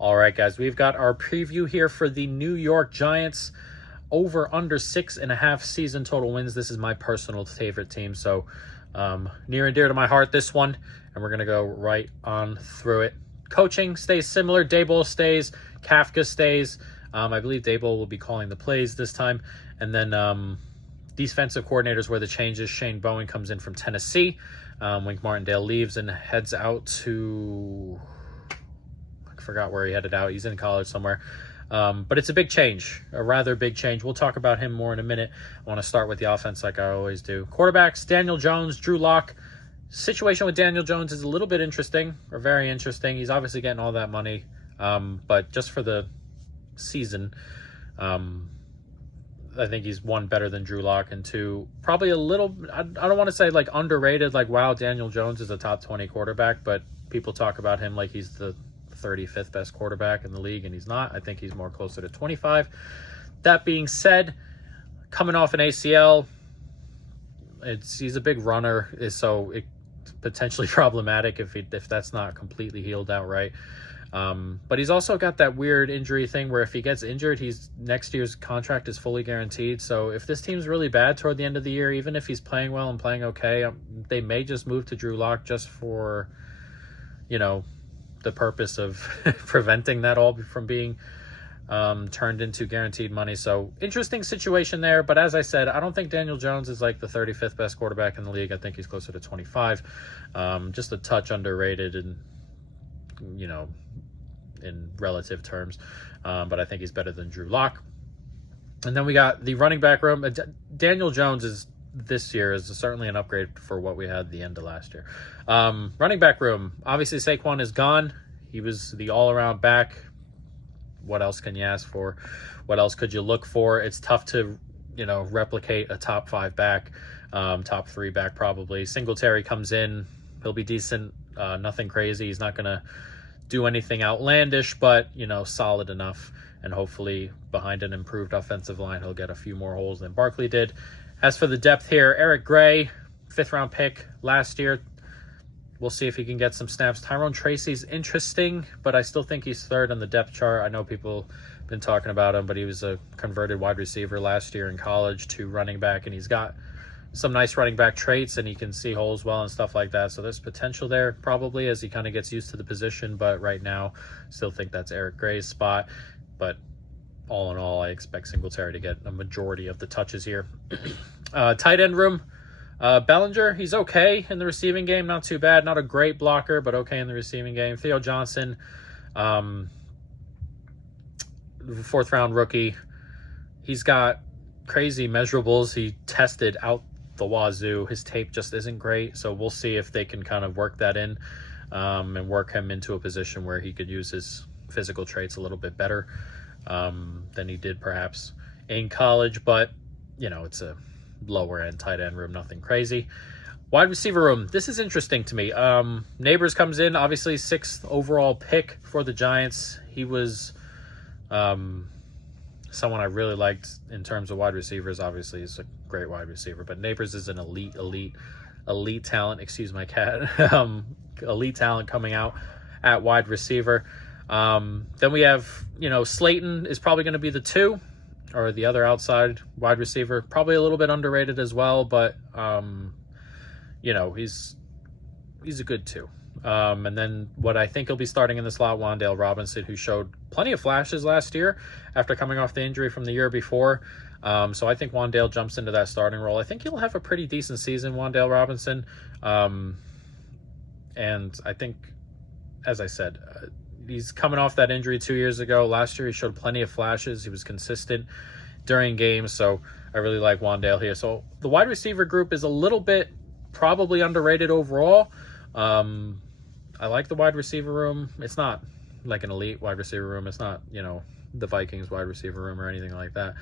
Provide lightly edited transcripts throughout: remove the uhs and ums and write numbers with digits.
All right, guys, we've got our preview here for the New York Giants. Over under 6.5 season total wins. This is my personal favorite team, so near and dear to my heart, this one. And we're going to go right on through it. Coaching stays similar. Daboll stays. Kafka stays. I believe Daboll will be calling the plays this time. And then defensive coordinators were the changes. Shane Bowen comes in from Tennessee. Wink Martindale leaves and heads out to... I forgot where he headed out. He's in college somewhere. But it's a big change, a rather big change. We'll talk about him more in a minute. I want to start with the offense like I always do. Quarterbacks, Daniel Jones, Drew Lock. Situation with Daniel Jones is a little bit interesting, or very interesting. He's obviously getting all that money. But just for the season, I think he's one, better than Drew Lock, and two, probably a little, I don't want to say like underrated, like, wow, Daniel Jones is a top 20 quarterback, but people talk about him like he's the 35th best quarterback in the league, and he's not. I think he's more closer to 25. That being said, coming off an ACL, he's a big runner, so it's potentially problematic if that's not completely healed outright. But he's also got that weird injury thing where if he gets injured, next year's contract is fully guaranteed. So if this team's really bad toward the end of the year, even if he's playing well and playing okay, they may just move to Drew Lock just for, the purpose of preventing that all from being turned into guaranteed money. So interesting situation there. But as I said, I don't think Daniel Jones is like the 35th best quarterback in the league. I think he's closer to 25. Just a touch underrated and, in relative terms. But I think he's better than Drew Lock. And then we got the running back room. Daniel Jones this year is certainly an upgrade for what we had at the end of last year. Running back room, obviously Saquon is gone. He was the all-around back. What else can you ask for? What else could you look for? It's tough to, replicate a top 5 back, top 3 back probably. Singletary comes in. He'll be decent. Nothing crazy. He's not going to do anything outlandish, but, solid enough. And hopefully behind an improved offensive line, he'll get a few more holes than Barkley did. As for the depth here, Eric Gray, 5th-round pick last year. We'll see if he can get some snaps. Tyrone Tracy's interesting, but I still think he's 3rd on the depth chart. I know people have been talking about him, but he was a converted wide receiver last year in college to running back, and he's got some nice running back traits, and he can see holes well and stuff like that. So there's potential there probably as he kind of gets used to the position, but right now still think that's Eric Gray's spot. But all in all, I expect Singletary to get a majority of the touches here. Tight end room, Bellinger, he's okay in the receiving game. Not too bad. Not a great blocker, but okay in the receiving game. Theo Johnson, 4th-round rookie. He's got crazy measurables. He tested out the wazoo. His tape just isn't great, so we'll see if they can kind of work that in and work him into a position where he could use his physical traits a little bit better than he did perhaps in college. But it's a lower end tight end room, nothing crazy. Wide receiver room, this is interesting to me. Neighbors comes in, obviously 6th overall pick for the Giants. He was someone I really liked in terms of wide receivers. Obviously he's a great wide receiver, but Neighbors is an elite talent. Excuse my cat. Elite talent coming out at wide receiver. Then we have, Slayton is probably going to be the 2, or the other outside wide receiver. Probably a little bit underrated as well, but, he's a good 2. And then what I think he'll be starting in the slot, Wan'Dale Robinson, who showed plenty of flashes last year after coming off the injury from the year before. So I think Wan'Dale jumps into that starting role. I think he'll have a pretty decent season, Wan'Dale Robinson. And I think, as I said, he's coming off that injury 2 years ago. Last year, he showed plenty of flashes. He was consistent during games, so I really like Wan'Dale here. So the wide receiver group is a little bit probably underrated overall. I like the wide receiver room. It's not like an elite wide receiver room. It's not, the Vikings wide receiver room or anything like that,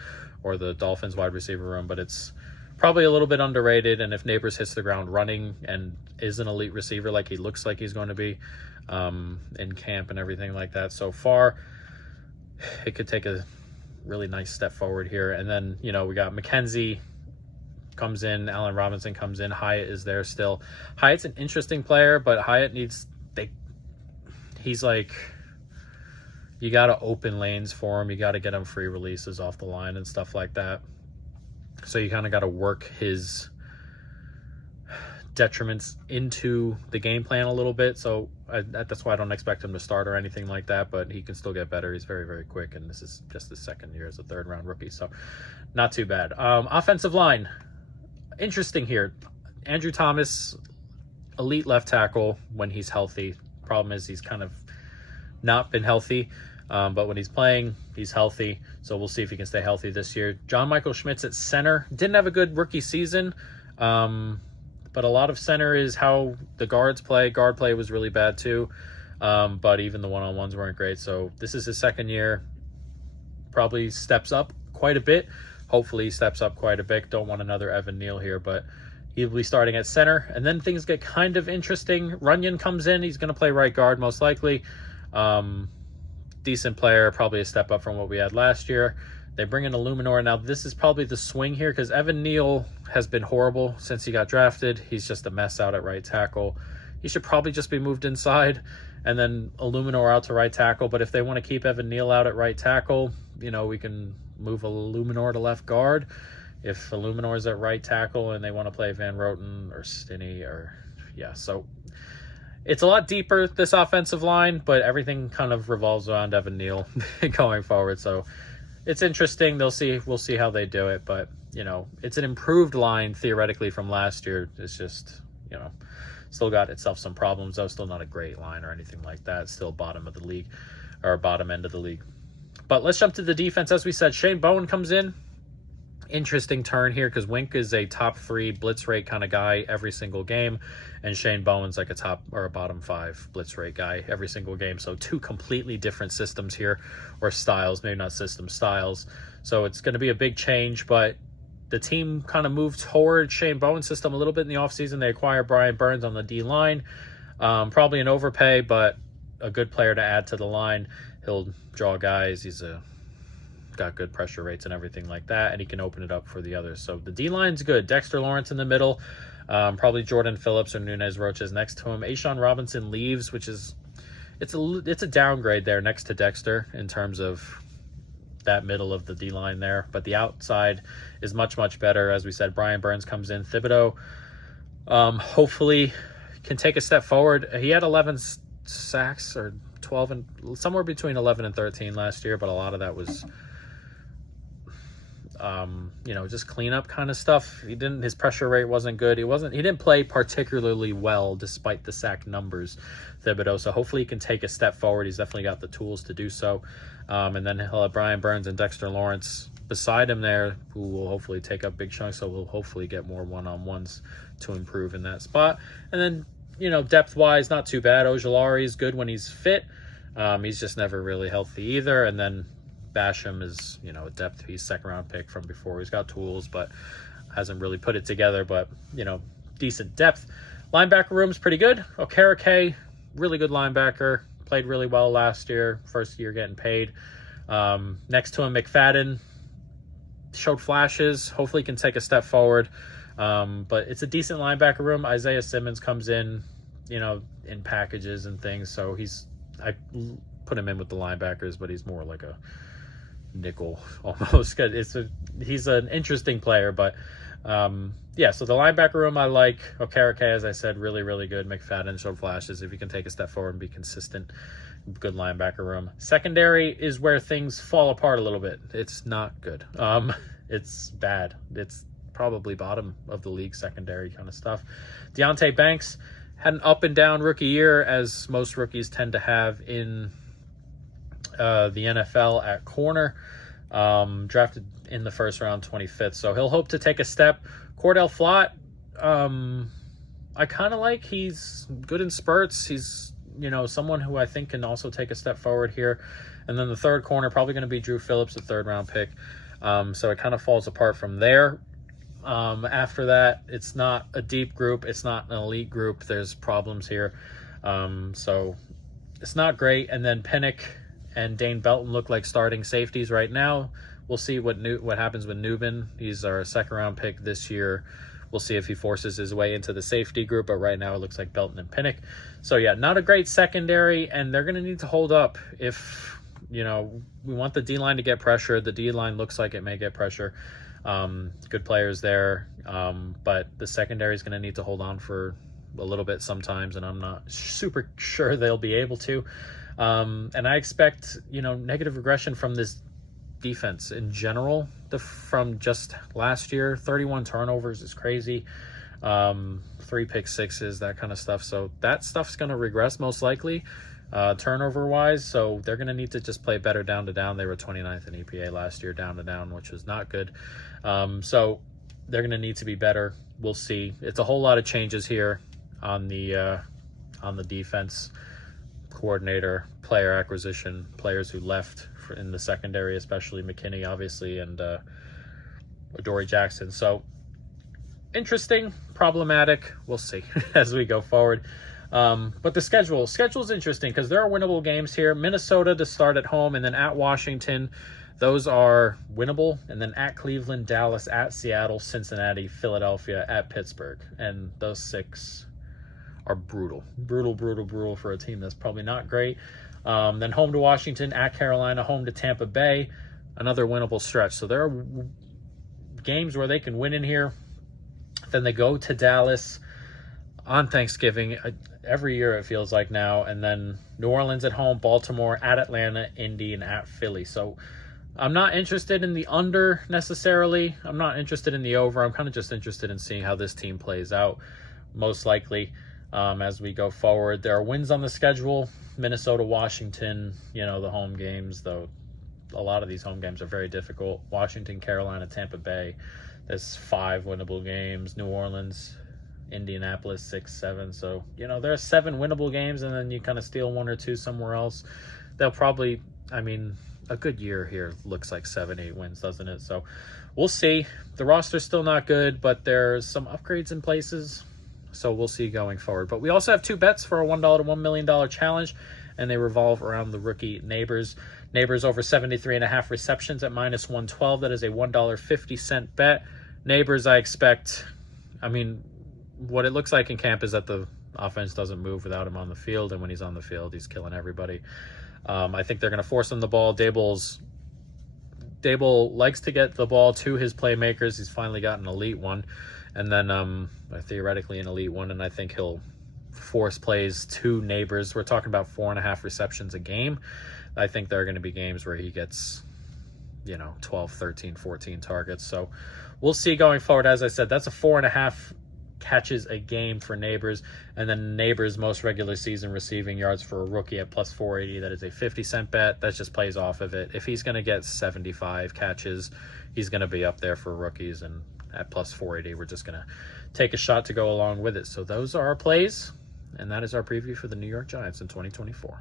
or the Dolphins wide receiver room, but it's probably a little bit underrated. And if Neighbors hits the ground running and is an elite receiver like he looks like he's going to be in camp and everything like that so far, it could take a really nice step forward here. And then, we got McKenzie comes in, Allen Robinson comes in, Hyatt is there still. Hyatt's an interesting player, but Hyatt he's like, you got to open lanes for him. You got to get him free releases off the line and stuff like that. So you kind of got to work his detriments into the game plan a little bit. So that's why I don't expect him to start or anything like that, but he can still get better. He's very, very quick, and this is just his second year as a third-round rookie, so not too bad. Offensive line, interesting here. Andrew Thomas, elite left tackle when he's healthy. Problem is he's kind of not been healthy, but when he's playing, he's healthy. So we'll see if he can stay healthy this year. John Michael Schmitz at center. Didn't have a good rookie season, but a lot of center is how the guards play. Guard play was really bad too, but even the one-on-ones weren't great. So this is his second year. Probably steps up quite a bit. Hopefully he steps up quite a bit. Don't want another Evan Neal here, but he'll be starting at center. And then things get kind of interesting. Runyon comes in. He's going to play right guard most likely. Decent player, probably a step up from what we had last year. They bring in Illuminor. Now, this is probably the swing here because Evan Neal has been horrible since he got drafted. He's just a mess out at right tackle. He should probably just be moved inside and then Illuminor out to right tackle. But if they want to keep Evan Neal out at right tackle, you know, we can move Illuminor to left guard. If Illuminor is at right tackle and they want to play Van Roten or Stinney so it's a lot deeper, this offensive line, but everything kind of revolves around Evan Neal going forward. So it's interesting. We'll see how they do it, but you know, it's an improved line theoretically from last year. It's just, you know, still got itself some problems though. Still not a great line or anything like that. It's still bottom of the league or bottom end of the league. But let's jump to the defense. As we said, Shane Bowen comes in. Interesting turn here because Wink is a top 3 blitz rate kind of guy every single game, and Shane Bowen's like a top or a bottom 5 blitz rate guy every single game. So 2 completely different systems here, or styles, maybe not systems, styles. So it's going to be a big change, but the team kind of moved toward Shane Bowen's system a little bit in the offseason. They acquire Brian Burns on the D line, probably an overpay, but a good player to add to the line. He'll draw guys. He's got good pressure rates and everything like that, and he can open it up for the others. So the D-line's good. Dexter Lawrence in the middle, probably Jordan Phillips or Nunez Roches next to him. A'Shawn Robinson leaves, which is it's a downgrade there next to Dexter in terms of that middle of the D-line there, but the outside is much, much better. As we said, Brian Burns comes in. Thibodeau hopefully can take a step forward. He had 11 sacks or 12 and somewhere between 11 and 13 last year, but a lot of that was just cleanup kind of stuff. His pressure rate wasn't good. He didn't play particularly well despite the sack numbers, Thibodeau. So hopefully he can take a step forward. He's definitely got the tools to do so. And then he'll have Brian Burns and Dexter Lawrence beside him there, who will hopefully take up big chunks. So we'll hopefully get more one-on-ones to improve in that spot. And then, depth-wise, not too bad. Ojulari is good when he's fit. He's just never really healthy either. And then Basham is, a depth piece, second-round pick from before. He's got tools, but hasn't really put it together. But, decent depth. Linebacker room's pretty good. Okereke, really good linebacker. Played really well last year. First year getting paid. Next to him, McFadden showed flashes. Hopefully can take a step forward. But it's a decent linebacker room. Isaiah Simmons comes in, in packages and things. So I put him in with the linebackers, but he's more like a nickel almost. He's an interesting player, but so the linebacker room I like. Okereke, as I said, really, really good. McFadden showed flashes. If you can take a step forward and be consistent, good linebacker room. Secondary is where things fall apart a little bit. It's not good. It's bad. It's probably bottom of the league secondary kind of stuff. Deonte Banks had an up and down rookie year, as most rookies tend to have in the NFL at corner. Drafted in the first round, 25th. So he'll hope to take a step. Cordell Flott, I kind of like. He's good in spurts. He's, someone who I think can also take a step forward here. And then the third corner, probably going to be Drew Phillips, the third round pick. So it kind of falls apart from there. After that, it's not a deep group. It's not an elite group. There's problems here. So it's not great. And then Pinnock and Dane Belton look like starting safeties right now. We'll see what happens with Newbin. He's our second-round pick this year. We'll see if he forces his way into the safety group, but right now it looks like Belton and Pinnock. So, yeah, not a great secondary, and they're going to need to hold up if You know, we want the D-line to get pressure. The D-line looks like it may get pressure. Good players there, but the secondary is going to need to hold on for a little bit sometimes, and I'm not super sure they'll be able to. And I expect, you know, negative regression from this defense in general from just last year. 31 turnovers is crazy. 3 pick sixes, that kind of stuff. So that stuff's going to regress most likely, turnover wise. So they're going to need to just play better down to down. They were 29th in EPA last year down to down, which was not good. So they're going to need to be better. We'll see. It's a whole lot of changes here on the defense. Coordinator, player acquisition, players who left in the secondary, especially McKinney, obviously, and Adoree Jackson. So interesting, problematic. We'll see as we go forward. But the schedule's interesting because there are winnable games here. Minnesota to start at home, and then at Washington. Those are winnable, and then at Cleveland, Dallas, at Seattle, Cincinnati, Philadelphia, at Pittsburgh, and those 6 are brutal for a team that's probably not great. Then home to Washington, at Carolina, home to Tampa Bay, another winnable stretch. So there are games where they can win in here. Then they go to Dallas on Thanksgiving. Every year it feels like now. And then New Orleans at home, Baltimore, at Atlanta, Indy, and at Philly. So I'm not interested in the under necessarily. I'm not interested in the over. I'm kind of just interested in seeing how this team plays out, most likely. As we go forward, there are wins on the schedule. Minnesota, Washington, you know, the home games, though a lot of these home games are very difficult. Washington, Carolina, Tampa Bay, there's 5 winnable games. New Orleans, Indianapolis, 6, 7. So, you know, there are 7 winnable games, and then you kind of steal 1 or 2 somewhere else. They'll probably, I mean, a good year here looks like 7, 8 wins, doesn't it? So we'll see. The roster's still not good, but there's some upgrades in places. So we'll see going forward. But we also have 2 bets for a $1 to $1 million challenge, and they revolve around the rookie Neighbors. Neighbors over 73.5 receptions at -112. That is a $1.50 bet. Neighbors, I expect, I mean, what it looks like in camp is that the offense doesn't move without him on the field, and when he's on the field, he's killing everybody. I think they're going to force him the ball. Dable likes to get the ball to his playmakers. He's finally got an elite one, and then theoretically an elite one, and I think he'll force plays to Neighbors. We're talking about 4.5 receptions a game. I think there are going to be games where he gets, 12, 13, 14 targets. So we'll see going forward. As I said, that's a 4.5 catches a game for Neighbors, and then Neighbors' most regular season receiving yards for a rookie at +480. That is a 50-cent bet. That just plays off of it. If he's going to get 75 catches, he's going to be up there for rookies, and at +480, we're just going to take a shot to go along with it. So those are our plays, and that is our preview for the New York Giants in 2024.